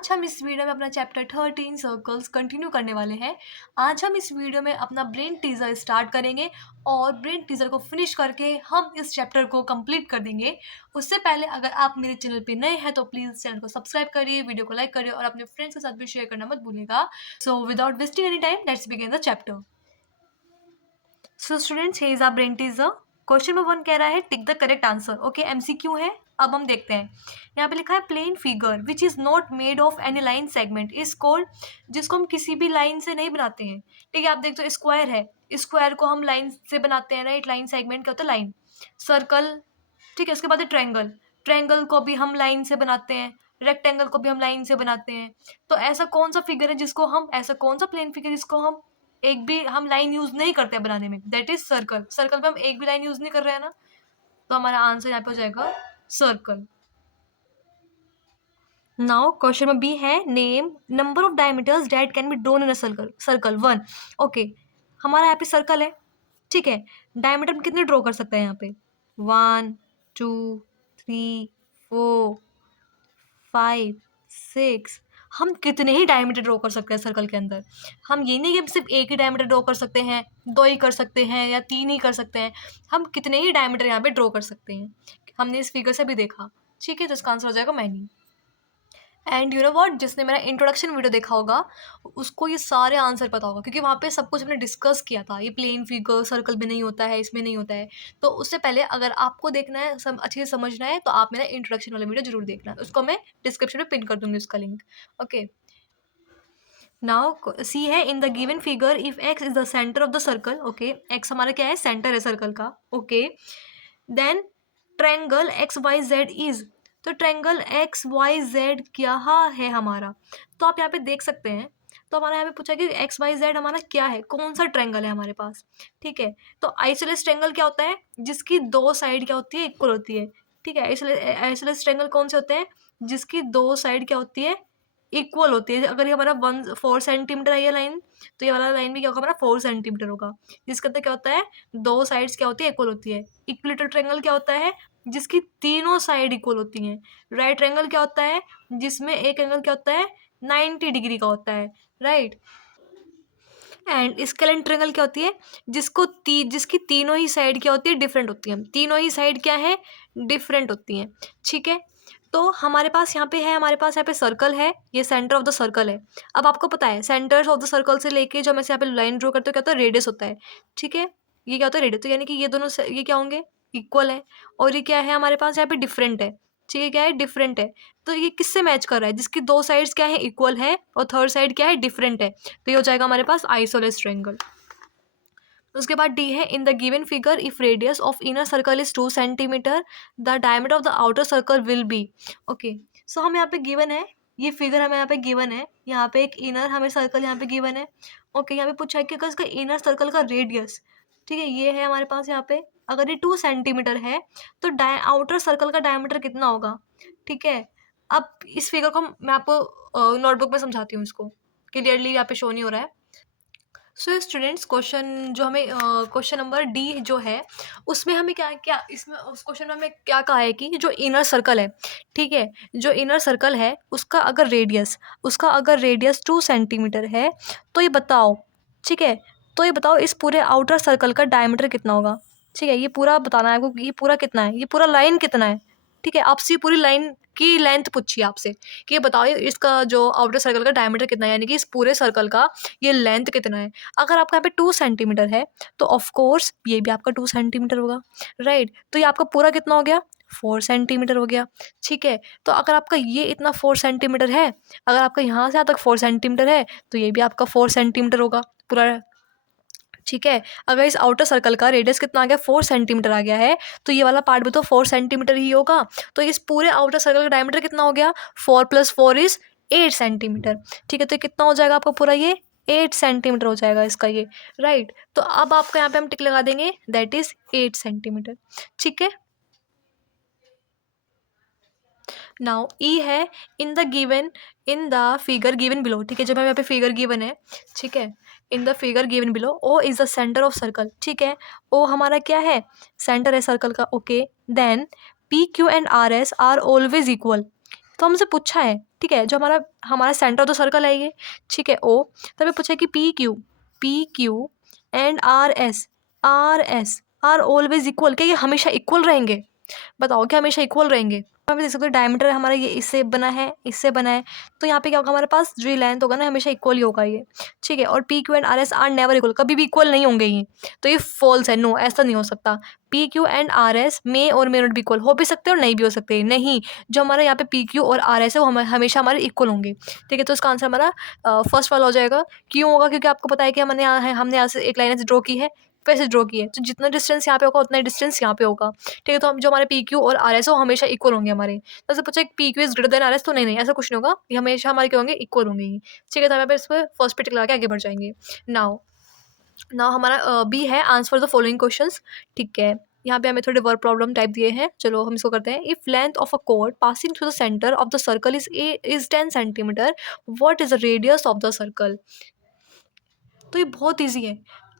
आज हम इस वीडियो में अपना चैप्टर 13 सर्कल्स कंटिन्यू करने वाले हैं। आज हम इस वीडियो में अपना ब्रेन टीजर स्टार्ट करेंगे और ब्रेन टीजर को फिनिश करके हम इस चैप्टर को कंप्लीट कर देंगे। उससे पहले अगर आप मेरे चैनल पे नए हैं तो प्लीज़ चैनल को सब्सक्राइब करिए, वीडियो को लाइक करिए और अपने फ्रेंड्स के साथ भी शेयर करना मत भूलिएगा। So without wasting any time let's begin the chapter. So students, here is our brain teaser. Question number 1 कह रहा है tick the correct answer. Okay, MCQ है। अब हम देखते हैं। यहाँ पे लिखा है plane figure which is not made of any line segment is called, जिसको हम किसी भी लाइन से नहीं बनाते हैं। ठीक है, आप देखते हो स्क्वायर है, स्क्वायर को हम लाइन से बनाते हैं, राइट। लाइन सेगमेंट क्या होता है? लाइन। सर्कल, ठीक है। उसके बाद है ट्रायंगल, ट्रायंगल को भी हम लाइन से बनाते हैं, रेक्टेंगल को भी हम लाइन से बनाते हैं। तो ऐसा कौन सा फिगर है जिसको हम, ऐसा कौन सा प्लेन फिगर जिसको हम एक भी हम लाइन यूज नहीं करते हैं बनाने में? That is circle. सर्कल पे हम एक भी लाइन यूज नहीं कर रहे हैं ना, तो हमारा आंसर यहाँ पे हो जाएगा सर्कल। नाउ क्वेश्चन में बी है name number of diameters that can be drawn in a circle. Circle 1। Okay, हमारा यहाँ पे सर्कल है, ठीक है। डायमीटर हम कितने ड्रॉ कर सकते हैं यहाँ पे? 1 2 3 4 5 6। हम कितने ही डायमीटर ड्रॉ कर सकते हैं सर्कल के अंदर। हम ये नहीं कि सिर्फ एक ही डायमीटर ड्रॉ कर सकते हैं, 2 ही कर सकते हैं या 3 ही कर सकते हैं। हम कितने ही डायमीटर यहाँ पे ड्रॉ कर सकते हैं, हमने इस फिगर से भी देखा। ठीक है, तो इसका आंसर हो जाएगा many. And you know what, जिसने मेरा इंट्रोडक्शन वीडियो देखा होगा उसको ये सारे आंसर पता होगा, क्योंकि वहाँ पे सब कुछ हमने डिस्कस किया था। ये प्लेन फिगर सर्कल में नहीं होता है, इसमें नहीं होता है। तो उससे पहले अगर आपको देखना है, अच्छे से समझना है, तो आप मेरा इंट्रोडक्शन वाला वीडियो जरूर देखना। उसको मैं डिस्क्रिप्शन में पिन कर दूंगी उसका लिंक। ओके, नाउ सी है in the given figure if x is the centre of the circle. Okay, x हमारा क्या है? सेंटर है सर्कल का। Okay, then triangle x y z is, तो ट्रायंगल एक्स वाई जेड क्या है हमारा? तो आप यहाँ पे देख सकते हैं, तो हमारा यहाँ पे पूछा कि एक्स वाई जेड हमारा क्या है, कौन सा ट्रायंगल है हमारे पास। ठीक है, तो आइसोलेस ट्रायंगल क्या होता है? जिसकी दो साइड क्या होती है? इक्वल होती है। ठीक है, आइसोलेस ट्रायंगल कौन से होते हैं? जिसकी दो साइड क्या होती है? इक्वल होती है। अगर ये हमारा 4 सेंटीमीटर है ये लाइन, तो ये वाला लाइन भी क्या होगा हमारा? 4 सेंटीमीटर होगा। जिसके अंदर क्या होता है? दो साइड्स क्या होती है? इक्वल होती है। इक्विलेटरल ट्रायंगल क्या होता है? जिसकी तीनों साइड इक्वल होती हैं। राइट ट्रायंगल क्या होता है? जिसमें एक एंगल क्या होता है? 90 डिग्री का होता है, राइट। एंड स्केलेन ट्रायंगल क्या होती है? जिसकी तीनों ही साइड क्या होती है? डिफरेंट होती हैं। तीनों ही साइड क्या है? डिफरेंट होती हैं। ठीक है, तो हमारे पास यहाँ पे है, हमारे पास यहाँ पे सर्कल है, ये सेंटर ऑफ द सर्कल है। अब आपको पता है सेंटर ऑफ द सर्कल से लेके जो हम ऐसे यहाँ पे लाइन ड्रॉ करते हो क्या होता है? रेडियस होता है। ठीक है, ये क्या होता है? रेडियस। तो यानी कि ये दोनों ये क्या होंगे? इक्वल है। और ये क्या है हमारे पास यहाँ पे? डिफरेंट है। ठीक है, क्या है? डिफरेंट है। तो ये किससे मैच कर रहा है? जिसकी दो साइड्स क्या है? इक्वल है और थर्ड साइड क्या है? डिफरेंट है। तो ये हो जाएगा हमारे पास आइसोलेस ट्रायंगल। उसके बाद डी है in the given figure if radius of inner circle is 2 centimetre the diameter of the outer circle will be. Okay, so हम यहाँ पे गिवन है, ये फिगर हमें यहाँ पे गिवन है, यहाँ पे एक इनर हमें सर्कल यहाँ पे गिवन है। ओके, यहाँ पे पूछा है कि अगर इसका इनर सर्कल का रेडियस, ठीक है, ये है हमारे पास यहाँ पे, अगर ये 2 सेंटीमीटर है तो आउटर सर्कल का डायमीटर कितना होगा? ठीक है, अब इस फिगर को मैं आपको नोटबुक में समझाती हूँ, इसको क्लियरली यहाँ पे शो नहीं हो रहा है। सो स्टूडेंट्स, क्वेश्चन जो हमें क्वेश्चन नंबर डी जो है उसमें हमें क्या क्या इसमें उस क्वेश्चन में हमें क्या कहा है कि जो इनर सर्कल है, ठीक है, जो इनर सर्कल है उसका अगर रेडियस 2 सेंटीमीटर है तो ये बताओ, ठीक है, तो ये बताओ इस पूरे आउटर सर्कल का डायमीटर कितना होगा? ठीक है, ये पूरा बताना है आपको, ये पूरा कितना है, ये पूरा लाइन कितना है। ठीक है, आपसे पूरी लाइन की लेंथ पूछिए आपसे कि ये बताओ इसका जो आउटर सर्कल का डायमीटर कितना है, यानी कि इस पूरे सर्कल का ये लेंथ कितना है। अगर आपका यहाँ पे 2 सेंटीमीटर है तो ऑफ कोर्स ये भी आपका 2 सेंटीमीटर होगा, राइट। तो ये आपका पूरा कितना हो गया? 4 सेंटीमीटर हो गया। ठीक है, तो अगर आपका ये इतना 4 सेंटीमीटर है, अगर आपका यहाँ से यहाँ तक 4 सेंटीमीटर है तो ये भी आपका 4 सेंटीमीटर होगा पूरा। ठीक है, अगर इस आउटर सर्कल का रेडियस कितना आ गया? 4 सेंटीमीटर आ गया है, तो ये वाला पार्ट भी तो 4 सेंटीमीटर ही होगा। तो इस पूरे आउटर सर्कल का डायमीटर कितना हो गया? 4 + 4 इज 8 सेंटीमीटर। ठीक है, तो कितना हो जाएगा आपका पूरा? ये 8 सेंटीमीटर हो जाएगा इसका ये, राइट। तो अब आपका यहाँ पे हम टिक लगा देंगे, दैट इज 8 सेंटीमीटर। ठीक है, नाउ ई है in the figure given below. ठीक है, जब हमें यहाँ पे फिगर गिवन है, ठीक है, in the figure given below O is the centre of circle. ठीक है, ओ हमारा क्या है? सेंटर है सर्कल का। Okay, then P Q and R S are always equal. तो हमसे पूछा है ठीक है, जो हमारा हमारा सेंटर ऑफ द सर्कल है ये, ठीक है, ओ। तब ये पूछा कि P Q and R S are always equal, क्या ये हमेशा इक्वल रहेंगे? बताओ, क्या हमेशा इक्वल रहेंगे? यहाँ पे देख सकते हो डायमीटर हमारा ये इससे बना है, इससे बना है, तो यहाँ पे क्या होगा हमारे पास, जो लेंथ होगा ना हमेशा इक्वल ही होगा ये, ठीक है। और P Q and R S are never equal, कभी भी इक्वल नहीं होंगे ये, तो ये फॉल्स है, नो, ऐसा नहीं हो सकता। P Q and R S may or may not भी इक्वल, हो भी सकते हैं और नहीं भी हो सकते, नहीं, जो हमारे यहाँ पे पी क्यू और आर एस है वो हमेशा हमारे इक्वल होंगे, ठीक है। तो इसका आंसर हमारा फर्स्ट वाला हो जाएगा। क्यों होगा? क्योंकि आपको पता है कि हमने यहाँ से एक लाइन ऐसे ड्रॉ की है, वैसे ड्रॉ की है, तो जितना डिस्टेंस यहाँ पे होगा उतना डिस्टेंस यहाँ पे होगा, ठीक है। तो हम जो हमारे पी क्यू और आर एस है वो हमेशा इक्वल होंगे हमारे। तो ऐसे पूछा P Q is greater than R S, तो नहीं, ऐसा कुछ नहीं होगा, ये हमेशा हमारे क्या होंगे, इक्वल होंगे ही, ठीक है। तो हम यहाँ पे इस पर फर्स्ट पे टिक लगा के आगे बढ़ जाएंगे। नाउ हमारा बी है, आंसर द फॉलोइंग क्वेश्चंस, ठीक है। यहाँ पे हमें थोड़े वर्ड प्रॉब्लम टाइप दिए हैं, चलो हम इसको करते हैं। If length of a cord passing through the centre of the circle is 10 centimetre, what is the radius of the circle? तो ये बहुत ईजी है।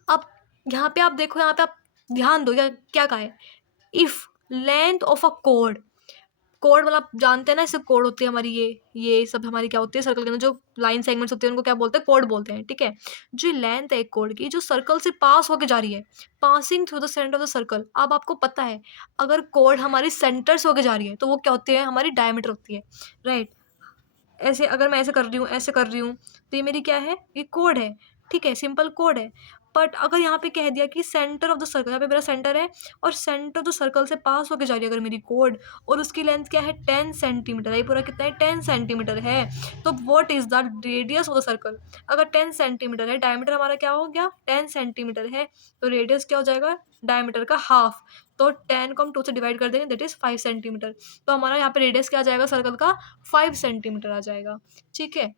अब यहाँ पे आप देखो, यहाँ पे आप ध्यान दो, क्या कहा है, if length of a cord, code मतलब जानते हैं ना, इससे कोड होती है हमारी, ये सब हमारी क्या होती है, सर्कल के अंदर जो लाइन सेगमेंट्स होते हैं उनको क्या बोलते हैं, कोड बोलते हैं, ठीक है। जो लेंथ है कोड की, जो सर्कल से पास होके जा रही है, passing through the centre of the circle, अब आपको पता है अगर कोड हमारी सेंटर से होके जा रही है तो वो क्या होती है, हमारी डायमीटर होती है, राइट। ऐसे अगर मैं ऐसे कर रही हूँ, ऐसे कर रही हूँ, तो ये मेरी क्या है, ये कोड है, ठीक है, सिंपल कोड है। बट अगर यहाँ पे कह दिया कि सेंटर ऑफ द सर्कल, यहाँ पे मेरा सेंटर है और सेंटर ऑफ द सर्कल से पास होकर जा रही है अगर मेरी कोड, और उसकी लेंथ क्या है, 10 सेंटीमीटर है, ये पूरा कितना है, 10 सेंटीमीटर है, तो what is the radius of the circle? अगर 10 सेंटीमीटर है, डायमीटर हमारा क्या हो गया, 10 सेंटीमीटर है, तो रेडियस क्या हो जाएगा, डायमीटर का हाफ, तो 10 को हम 2 से डिवाइड कर देंगे, दैट इज 5 सेंटीमीटर। तो हमारा यहाँ पे रेडियस क्या आ जाएगा सर्कल का, 5 सेंटीमीटर आ जाएगा, ठीक है।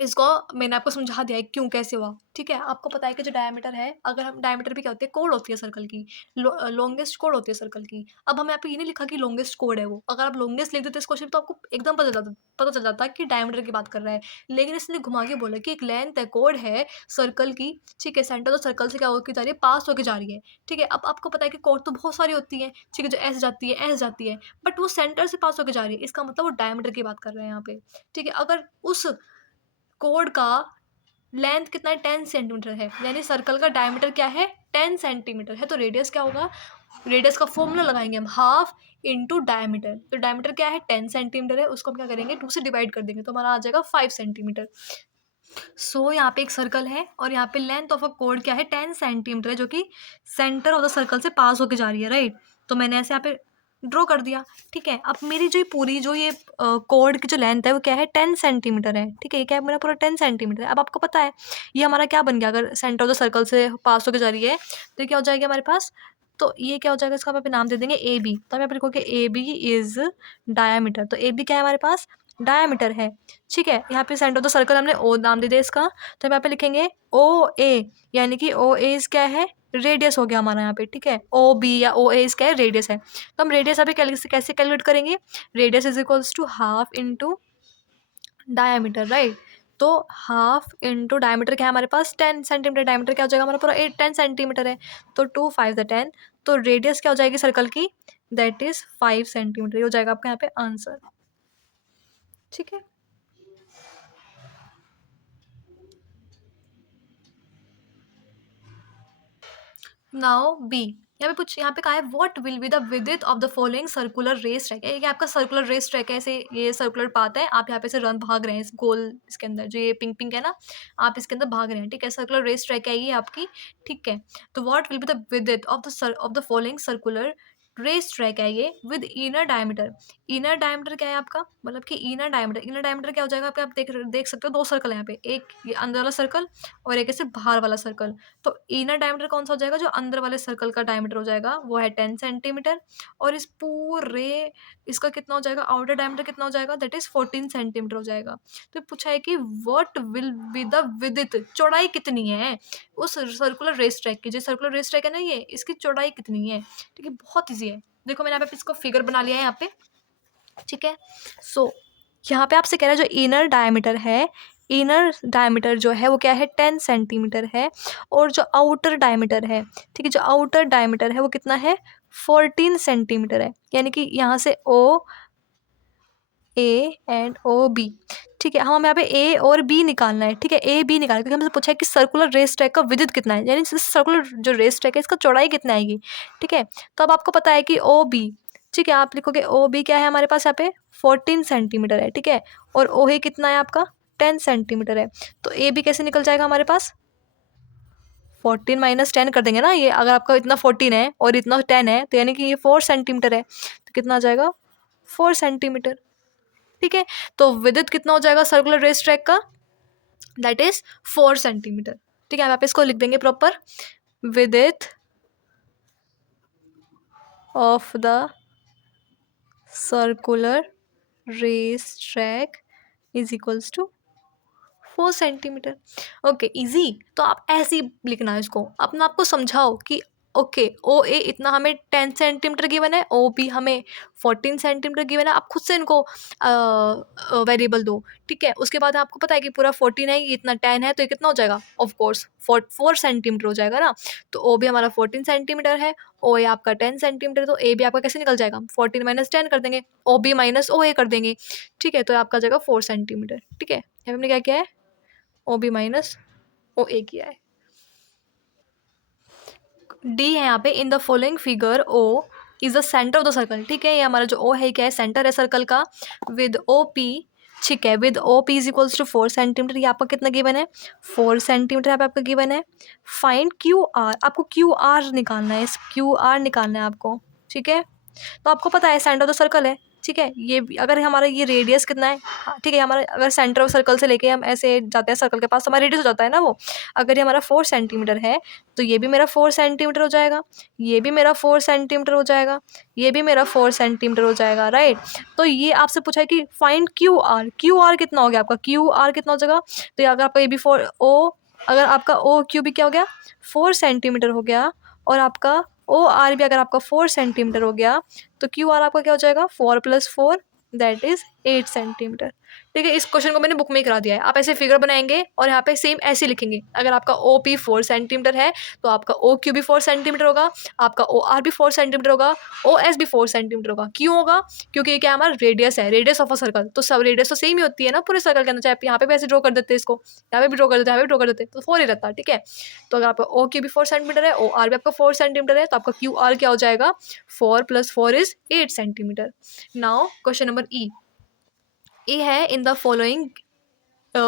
इसको मैंने आपको समझा दिया है क्यों, कैसे हुआ, ठीक है। आपको पता है कि जो डायमीटर है, अगर हम डायमीटर भी क्या होती है, कोड होती है सर्कल की, लॉन्गेस्ट कोड होती है सर्कल की। अब हमें यहाँ पे ये नहीं लिखा कि लॉन्गेस्ट कोड है वो, अगर आप लॉन्गेस्ट लिख देते इस क्वेश्चन तो आपको एकदम पता चल जाता कि डायमीटर की बात कर रहा है, लेकिन इसने घुमा के बोला कि एक लेंथ है, कोड है सर्कल की, ठीक है, सेंटर तो सर्कल से क्या होकर जा रही है, पास होकर जा रही है, ठीक है। अब आपको पता है कि कोड तो बहुत सारी होती है, ठीक है, जो ऐसे जाती है, ऐसे जाती है, बट वो सेंटर से पास होकर जा रही है, इसका मतलब वो डायमीटर की बात कर रहे हैं यहाँ पे, ठीक है। अगर उस कोड का लेंथ कितना है, 10 सेंटीमीटर है, यानी सर्कल का डायमीटर क्या है, 10 सेंटीमीटर है, तो रेडियस क्या होगा, रेडियस का फॉर्मूला लगाएंगे हम, हाफ इंटू डायमीटर, तो डायमीटर क्या है, 10 सेंटीमीटर है, उसको हम क्या करेंगे, 2 से डिवाइड कर देंगे, तो हमारा आ जाएगा 5 सेंटीमीटर। सो यहाँ पे एक सर्कल है और यहाँ पे लेंथ ऑफ अ कोड क्या है, 10 सेंटीमीटर है, जो कि सेंटर ऑफ द सर्कल से पास होके जा रही है, राइट। तो मैंने ऐसे यहाँ पे ड्रॉ कर दिया, ठीक है। अब मेरी जो पूरी जो ये कोड की जो लेंथ है वो क्या है, 10 सेंटीमीटर है, ठीक है, ये क्या है, मेरा पूरा 10 सेंटीमीटर है। अब आपको पता है ये हमारा क्या बन गया, अगर सेंटर ऑफ द सर्कल से पास होके जा रही है तो ये क्या हो जाएगा हमारे पास, तो ये क्या हो जाएगा, इसका हम यहाँ पे नाम दे देंगे ए बी, तो हम यहाँ पे लिखोगे ए बी इज डायामीटर, तो ए बी क्या है हमारे पास, डायामीटर है, ठीक है। यहाँ पे सेंटर ऑफ द सर्कल हमने ओ नाम दे दिया इसका, तो हम यहाँ पे लिखेंगे ओ ए, यानी कि ओ ए इज क्या है, रेडियस हो गया हमारा यहाँ पे, ठीक है। ओ बी या ओ ए इज क्या है, रेडियस है। तो हम रेडियस अभी कैसे कैलकुलेट करेंगे, radius is equals to half into diameter, right. तो हाफ इंटू डायमीटर क्या है हमारे पास, 10 सेंटीमीटर, डायमीटर क्या हो जाएगा हमारा पूरा 10 सेंटीमीटर है, तो 2 5 10, तो रेडियस क्या हो जाएगी सर्कल की, दैट इज 5 सेंटीमीटर, ये हो जाएगा आपका यहाँ पे आंसर, ठीक है। नाउ बी, यहाँ पे कहा है what will be the width of the following circular race track है, ये आपका सर्कुलर रेस ट्रैक है, ऐसे ये सर्कुलर पाथ है, आप यहाँ पे से रन भाग रहे हैं इस गोल, इसके अंदर जो ये पिंक पिंक है ना, आप इसके अंदर भाग रहे हैं, ठीक है, सर्कुलर रेस ट्रैक है ये आपकी, ठीक है। तो what will be the width of the following circular race track है ये with inner diameter, inner diameter क्या है आपका, मतलब कि इनर डायमीटर क्या हो जाएगा आपका, आप देख सकते हो दो सर्कल है यहाँ पे, एक ये अंदर वाला सर्कल और एक ऐसे बाहर वाला सर्कल, तो इनर डायमीटर कौन सा हो जाएगा, जो अंदर वाले सर्कल का डायमीटर हो जाएगा वो है 10 सेंटीमीटर, और इस पूरे इसका कितना हो जाएगा, आउटर डायमीटर कितना हो जाएगा, दैट इज 14 सेंटीमीटर हो जाएगा। तो पूछा है कि what will be the width, चौड़ाई कितनी है उस सर्कुलर रेस ट्रैक की, जो सर्कुलर रेस ट्रैक है ना ये, इसकी चौड़ाई कितनी है, ठीक है, बहुत ईजी है। देखो मैंने यहाँ पे इसको फिगर बना लिया है यहाँ पे, ठीक है। सो यहाँ पे आपसे कह रहा है जो इनर डायमीटर है, इनर डायमीटर जो है वो क्या है, 10 सेंटीमीटर है, और जो आउटर डायमीटर है, ठीक है, जो आउटर डायमीटर है वो कितना है, 14 सेंटीमीटर है, यानी कि यहाँ से ओ ए एंड ओ बी। ठीक है, हमें यहाँ पे ए और बी निकालना है। ठीक है, ए बी निकालना है क्योंकि हमसे पूछा है कि सर्कुलर रेस ट्रैक का विड्थ कितना है, यानी सर्कुलर जो रेस ट्रैक है इसका चौड़ाई कितना आएगी। ठीक है, तो अब आपको पता है कि ओ बी, ठीक है, आप लिखोगे ओ बी क्या है हमारे पास यहाँ पे 14 सेंटीमीटर है। ठीक है, और ओ ए कितना है आपका 10 सेंटीमीटर है। तो ए बी कैसे निकल जाएगा हमारे पास, 14 माइनस 10 कर देंगे ना, ये अगर आपका इतना 14 है और इतना 10 है तो यानी कि ये 4 सेंटीमीटर है, तो कितना आ जाएगा 4 सेंटीमीटर। ठीक है, तो विड्थ कितना हो जाएगा सर्कुलर रेस ट्रैक का, दैट इज 4 सेंटीमीटर। ठीक है, अब आप इसको लिख देंगे proper, width of the circular race track is equals to 4 centimetre. Okay, easy. तो आप ऐसे ही लिखना है इसको, अपना आपको समझाओ कि ओके ओ ए इतना हमें 10 सेंटीमीटर गिवन है, ओ बी हमें 14 सेंटीमीटर गिवन है। आप खुद से इनको वेरिएबल दो। ठीक है, उसके बाद आपको पता है कि पूरा 14 है, ये इतना 10 है, तो ये कितना हो जाएगा, ऑफ कोर्स 4 सेंटीमीटर हो जाएगा ना। तो ओ बी हमारा 14 सेंटीमीटर है, ओ ए आपका 10 सेंटीमीटर, तो ए बी आपका कैसे निकल जाएगा, 14 माइनस 10 कर देंगे, ओ बी माइनस ओ ए कर देंगे। ठीक है, तो आपका जाएगा 4 सेंटीमीटर। ठीक है, यहाँ पे हमने क्या किया है, ओ बी माइनस ओ ए किया है। डी है यहाँ पे, in the following figure O is the centre of the circle. ठीक है, ये हमारा जो ओ है क्या है, सेंटर है सर्कल का, विद ओ पी। ठीक है, with O P is equals to 4 centimetre. ये आपका कितना गिवन है, 4 सेंटीमीटर यहाँ पे आपका गिवन है। फाइंड क्यू आर, आपको क्यू आर निकालना है, इस क्यू आर निकालना है आपको। ठीक है, तो आपको पता है सेंटर ऑफ द सर्कल है। ठीक है, ये अगर हमारा ये रेडियस कितना है, हाँ, ठीक है, हमारा अगर सेंटर ऑफ सर्कल से लेके हम ऐसे जाते हैं सर्कल के पास, तो हमारा रेडियस हो जाता है ना वो। अगर ये हमारा 4 सेंटीमीटर है तो ये भी मेरा 4 सेंटीमीटर हो जाएगा, ये भी मेरा 4 सेंटीमीटर हो जाएगा, ये भी मेरा 4 सेंटीमीटर हो जाएगा, राइट। तो ये आपसे पूछा है कि find Q R, Q R कितना हो गया आपका, क्यू आर कितना हो जाएगा। तो अगर आपका ये भी 4 ओ, अगर आपका ओ क्यू भी क्या हो गया 4 सेंटीमीटर हो गया, और आपका ओ आर भी अगर आपका 4 सेंटीमीटर हो गया, तो क्यू आर आपका क्या हो जाएगा 4 + 4 दैट इज 8 सेंटीमीटर। ठीक है, इस क्वेश्चन को मैंने बुक में ही करा दिया है। आप ऐसे फिगर बनाएंगे और यहाँ पे सेम ऐसे लिखेंगे, अगर आपका ओ पी 4 सेंटीमीटर है तो आपका ओ क्यू भी 4 सेंटीमीटर होगा, आपका ओ आर भी 4 सेंटीमीटर होगा, ओ एस भी 4 सेंटीमीटर होगा। क्यों होगा, क्योंकि ये क्या हमारा रेडियस है, रेडियस ऑफ अ सर्कल, तो सब रेडियस तो सेम ही होती है ना पूरे सर्कल के अंदर, चाहे आप यहाँ पे भी ऐसे ड्रॉ कर देते हैं इसको, यहाँ पे भी ड्रॉ कर देते हैं, यहाँ पे भी ड्रॉ कर देते हैं, तो 4 ही रहता है। ठीक है, तो अगर आपका ओ क्यू भी 4 सेंटीमीटर है, ओ आर भी आपका 4 सेंटीमीटर है, तो आपका क्यू आर क्या हो जाएगा 4 + 4 is 8 centimetre. Now question number E. A है, in the following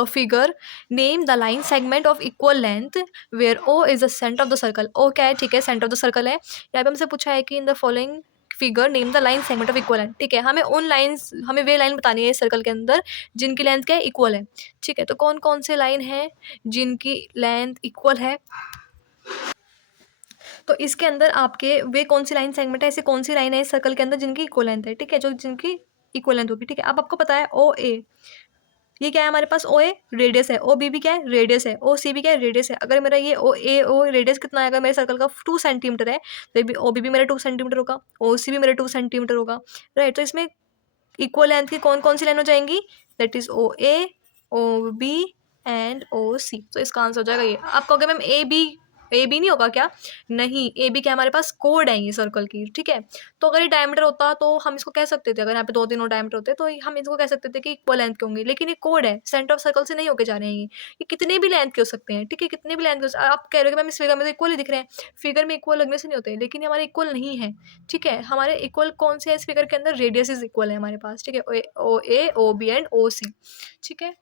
figure name the line segment of equal length where O is the centre of the circle. O क्या है, ठीक है, सेंटर ऑफ द सर्कल है। यहाँ पे हमसे पूछा है कि इन the following figure name the line segment of equal length. ठीक है, हमें उन लाइन्स, हमें वे लाइन बतानी है इस सर्कल के अंदर जिनकी लेंथ क्या है, इक्वल है। ठीक है, तो कौन कौन से लाइन है जिनकी लेंथ इक्वल है, तो इसके अंदर आपके वे कौन सी लाइन सेगमेंट है, ऐसे कौन सी लाइन है इस सर्कल के अंदर जिनकी इक्वल लेंथ है। ठीक है, जो जिनकी इक्वल लेंथ होगी। ठीक है, अब आपको पता है ओ ए, ये क्या है हमारे पास, ओ ए रेडियस है, ओ बी भी क्या है रेडियस है, ओ सी भी क्या है रेडियस है। अगर मेरा ये ओ ए ओ रेडियस कितना आएगा मेरे सर्कल का 2 सेंटीमीटर है, तो ओ बी भी मेरा 2 सेंटीमीटर होगा, ओ सी भी मेरा 2 सेंटीमीटर होगा, राइट। तो इसमें इक्वल लेंथ की कौन कौन सी लाइन हो जाएंगी, that is O A, O B and O C. तो इसका आंसर हो जाएगा ये। आप कहोगे मैम ए बी नहीं होगा क्या, नहीं, ए बी क्या हमारे पास कोड है ये सर्कल की। ठीक है, तो अगर ये डायमीटर होता तो हम इसको कह सकते थे, अगर यहाँ पे 2 3 और डायमीटर होते तो हम इसको कह सकते थे कि इक्वल लेंथ के होंगे, लेकिन ये कोड है, सेंटर ऑफ सर्कल से नहीं होके जा रहे हैं ये कितने भी लेंथ के हो सकते हैं। ठीक है, कितने भी लेंथ के आप कह रहे हो कि मैम इस फिगर में तो इक्वल ही दिख रहे हैं, फिगर में इक्वल लगने से नहीं होते, लेकिन ये हमारे इक्वल नहीं है। ठीक है, हमारे इक्वल कौन से है इस फिगर के अंदर, रेडियस इज इक्वल है हमारे पास। ठीक है, ओ A O B and O सी। ठीक है,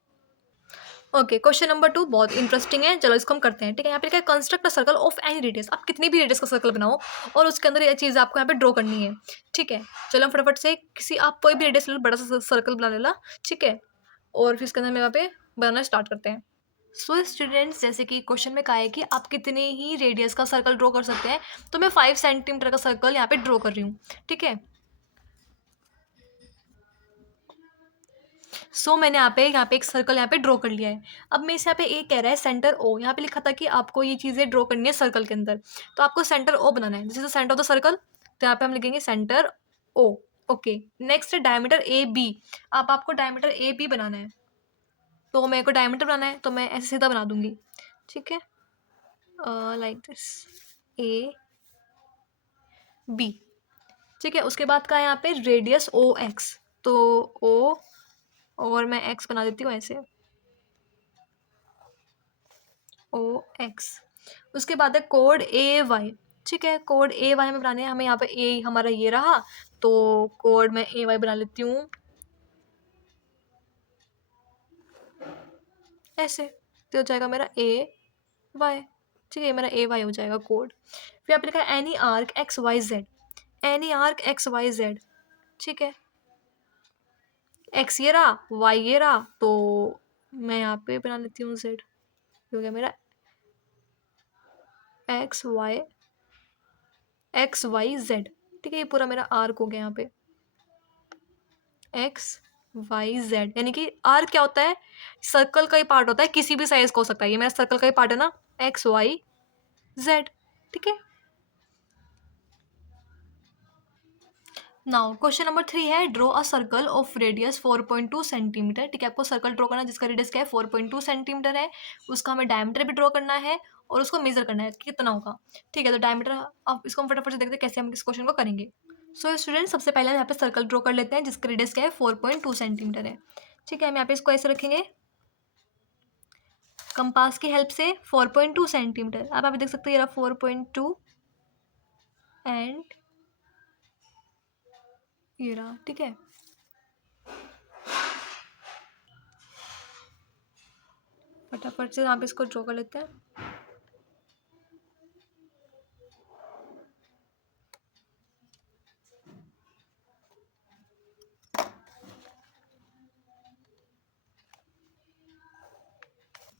ओके, क्वेश्चन नंबर 2 बहुत इंटरेस्टिंग है, चलो इसको हम करते हैं। ठीक है, यहाँ पे क्या, construct a circle of any radius. आप कितनी भी रेडियस का सर्कल बनाओ और उसके अंदर ये चीज़ आपको यहाँ पे ड्रॉ करनी है। ठीक है, चलो हम फटाफट से किसी, आप कोई भी रेडियस बड़ा सा सर्कल बना लेना। ठीक है, और फिर इसके अंदर हम यहाँ पे बनाना स्टार्ट करते हैं। सो स्टूडेंट्स, जैसे कि क्वेश्चन में कहा है कि आप कितने ही रेडियस का सर्कल ड्रॉ कर सकते हैं, तो मैं 5 सेंटीमीटर का सर्कल यहाँ पे ड्रॉ कर रही हूँ। ठीक है, सो मैंने यहाँ पे एक सर्कल यहाँ पे ड्रॉ कर लिया है। अब मैं इसे यहाँ पे ए कह रहा है सेंटर ओ, यहाँ पे लिखा था कि आपको ये चीज़ें ड्रॉ करनी है सर्कल के अंदर, तो आपको सेंटर ओ बनाना है, this is the centre of the circle, तो यहाँ पे हम लिखेंगे centre O. Okay, next diameter A B. अब आपको डायमीटर ए बी बनाना है, तो मेरे को डायमीटर बनाना है, तो मैं ऐसे सीधा बना दूंगी। ठीक है, लाइक दिस ए बी। ठीक है, उसके बाद का है यहाँ पे रेडियस ओ एक्स, तो ओ और मैं एक्स बना देती हूँ ऐसे, ओ एक्स। उसके बाद है कोड ए वाई। ठीक है, कोड ए वाई में बनाने हैं हमें। यहाँ पे ए हमारा ये रहा, तो कोड में ए वाई बना लेती हूँ ऐसे, तो हो जाएगा मेरा ए वाई। ठीक है, मेरा ए वाई हो जाएगा कोड। फिर आप लिखा है any arc x y z, any arc x y z. ठीक है, एक्स ये रहा, वाई ये रहा, तो मैं यहाँ पे बना लेती हूँ जेड। हो गया मेरा एक्स वाई जेड। ठीक है, ये पूरा मेरा आर्क हो गया यहाँ पे, एक्स वाई जेड। यानी कि आर्क क्या होता है, सर्कल का ही पार्ट होता है, किसी भी साइज का हो सकता है। ये मेरा सर्कल का ही पार्ट है ना, एक्स वाई जेड। ठीक है, नाउ क्वेश्चन नंबर 3 है draw a circle of radius 4.2 centimetre. ठीक है, आपको सर्कल ड्रॉ करना है जिसका रेडियस क्या है 4.2 सेंटीमीटर है। उसका हमें डायमीटर भी ड्रॉ करना है और उसको मेजर करना है कि कितना होगा। ठीक है, तो डायमीटर, अब इसको हम फटाफट से देखते हैं कैसे हम इस क्वेश्चन को करेंगे। सो स्टूडेंट, सबसे पहले यहाँ पे सर्कल ड्रॉ कर लेते हैं जिसका रेडियस क्या है 4.2 सेंटीमीटर है। ठीक है, हम यहाँ पे इसको ऐसे रखेंगे कंपास की हेल्प से 4.2 सेंटीमीटर। अब आप देख सकते हैं ये रहा 4.2 एंड ये रहा। ठीक है, फटाफट से यहाँ पे इसको ड्रॉ कर लेते हैं।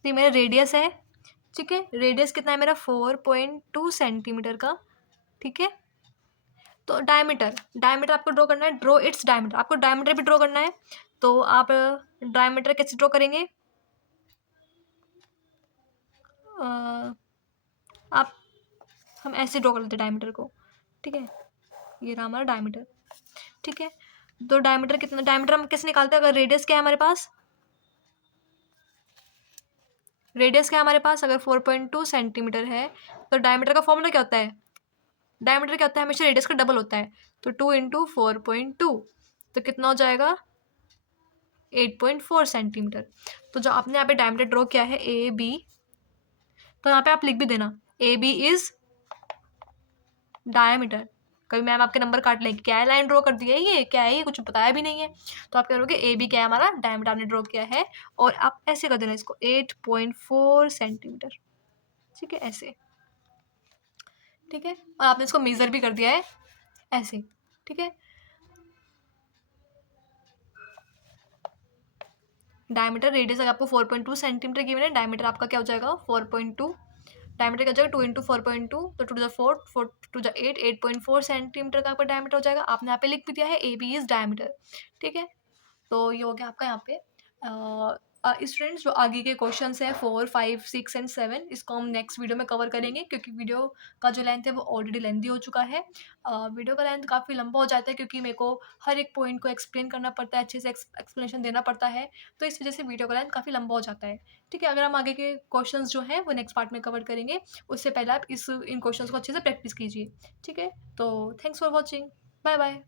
ये मेरा रेडियस है। ठीक है, रेडियस कितना है मेरा 4.2 सेंटीमीटर का। ठीक है, तो डायमीटर, डायमीटर आपको ड्रॉ करना है, ड्रॉ इट्स डायमीटर। आपको डायमीटर भी ड्रॉ करना है, तो आप डायमीटर कैसे ड्रॉ करेंगे, आप हम ऐसे ड्रॉ कर लेते हैं डायमीटर को। ठीक है, ये रहा हमारा डायमीटर। ठीक है, तो डायमीटर कितना, डायमीटर हम कैसे निकालते हैं, अगर रेडियस क्या है हमारे पास, रेडियस क्या है हमारे पास, अगर 4.2 सेंटीमीटर है तो डायमीटर का फॉर्मूला क्या होता है, डायमीटर क्या होता है, हमेशा रेडियस का डबल होता है। तो 2 इंटू 4.2, तो कितना हो जाएगा 8.4 सेंटीमीटर। तो जो आपने यहाँ पे डायमीटर ड्रॉ किया है ए बी, तो यहाँ पे आप लिख भी देना ए बी इज डायमीटर। कभी मैम आपके नंबर काट लेंगे, क्या है लाइन ड्रॉ कर दी है, ये क्या है, ये कुछ बताया भी नहीं है। तो आप करोगे ए बी क्या है हमारा डायमीटर आपने ड्रॉ किया है, और आप ऐसे कर देना इसको 8.4 सेंटीमीटर। ठीक है, ऐसे। ठीक है, और आपने इसको मेजर भी कर दिया है ऐसे। ठीक है, डायमीटर, रेडियस अगर आपको 4.2 सेंटीमीटर गिवन है, डायमीटर आपका क्या हो जाएगा 4.2, डायमीटर क्या हो जाएगा 2 इंटू 4.2, तो 2 टू 4, 4 टू 8, 8.4 सेंटीमीटर का आपका डायमीटर हो जाएगा। आपने यहाँ पे लिख भी दिया है ए बी इज डायमीटर। ठीक है, तो ये हो गया आपका यहाँ पे स्टूडेंट्स। जो आगे के क्वेश्चंस हैं 4, 5, 6 एंड 7, इसको हम नेक्स्ट वीडियो में कवर करेंगे, क्योंकि वीडियो का जो लेंथ है वो ऑलरेडी लेंथी हो चुका है। वीडियो का लेंथ काफ़ी लंबा हो जाता है क्योंकि मेरे को हर एक पॉइंट को एक्सप्लेन करना पड़ता है, अच्छे से एक्सप्लेनेशन देना पड़ता है, तो इस वजह से वीडियो का लेंथ काफ़ी लंबा हो जाता है। ठीक है, अगर हम आगे के क्वेश्चन जो हैं वो नेक्स्ट पार्ट में कवर करेंगे, उससे पहले आप इन क्वेश्चन को अच्छे से प्रैक्टिस कीजिए। ठीक है, तो thanks for watching, bye bye.